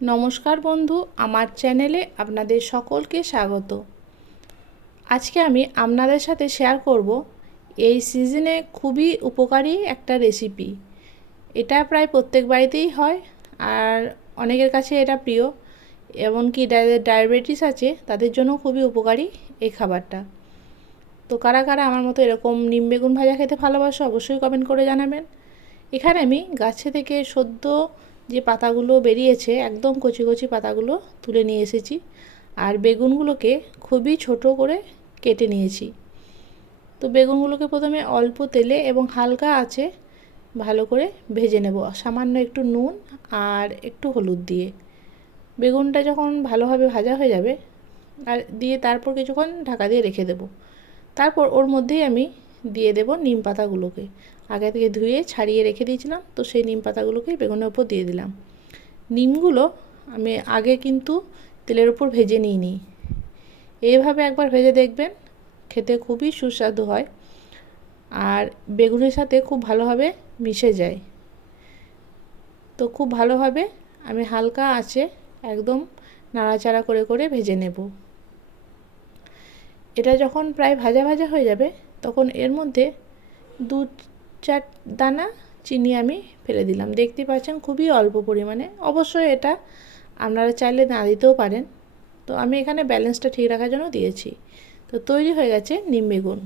নমস্কার বন্ধু, আমার চ্যানেলে আপনাদের সকলকে স্বাগত। আজকে আমি আপনাদের সাথে শেয়ার করব এই সিজনে খুবই উপকারী একটা রেসিপি। এটা প্রায় প্রত্যেক বাড়িতেই হয় আর অনেকের কাছে এটা প্রিয়। এমনকি যাদের ডায়াবেটিস আছে তাদের জন্য খুবই উপকারী এই খাবারটা। তো কারা কারা আমার মতো এরকম নিম বেগুন ভাজা খেতে ভালোবাসো অবশ্যই কমেন্ট করে জানাবেন। এখানে আমি গাছে থেকে সদ্য যে পাতাগুলো বেরিয়েছে একদম কচি কচি পাতাগুলো তুলে নিয়ে এসেছি আর বেগুনগুলোকে খুবই ছোট করে কেটে নিয়েছি। তো বেগুনগুলোকে প্রথমে অল্প তেলে এবং হালকা আঁচে ভালো করে ভেজে নেব, সামান্য একটু নুন আর একটু হলুদ দিয়ে। বেগুনটা যখন ভালোভাবে ভাজা হয়ে যাবে আর দিয়ে তারপর কিছুক্ষণ ঢাকা দিয়ে রেখে দেব। তারপর ওর মধ্যেই আমি দিয়ে দেব নিম পাতাগুলোকে, আগে থেকে ধুয়ে ছাড়িয়ে রেখে দিয়েছিলাম, তো সেই নিম পাতাগুলোকেই বেগুনের উপর দিয়ে দিলাম। নিমগুলো আমি আগে কিন্তু তেলের উপর ভেজে নিইনি। এইভাবে একবার ভেজে দেখবেন, খেতে খুবই সুস্বাদু হয় আর বেগুনের সাথে খুব ভালোভাবে মিশে যায়। তো খুব ভালোভাবে আমি হালকা আঁচে একদম নাড়াচাড়া করে করে ভেজে নেব। এটা যখন প্রায় ভাজা ভাজা হয়ে যাবে তখন এর মধ্যে 2-4 দানা চিনি আমি ফেলে দিলাম। দেখতে পাচ্ছেন খুবই অল্প পরিমাণে, অবশ্যই এটা আপনারা চাইলে না দিতেও পারেন। তো আমি এখানে ব্যালেন্সটা ঠিক রাখার জন্য দিয়েছি। তো তৈরি হয়ে গেছে নিম বেগুন।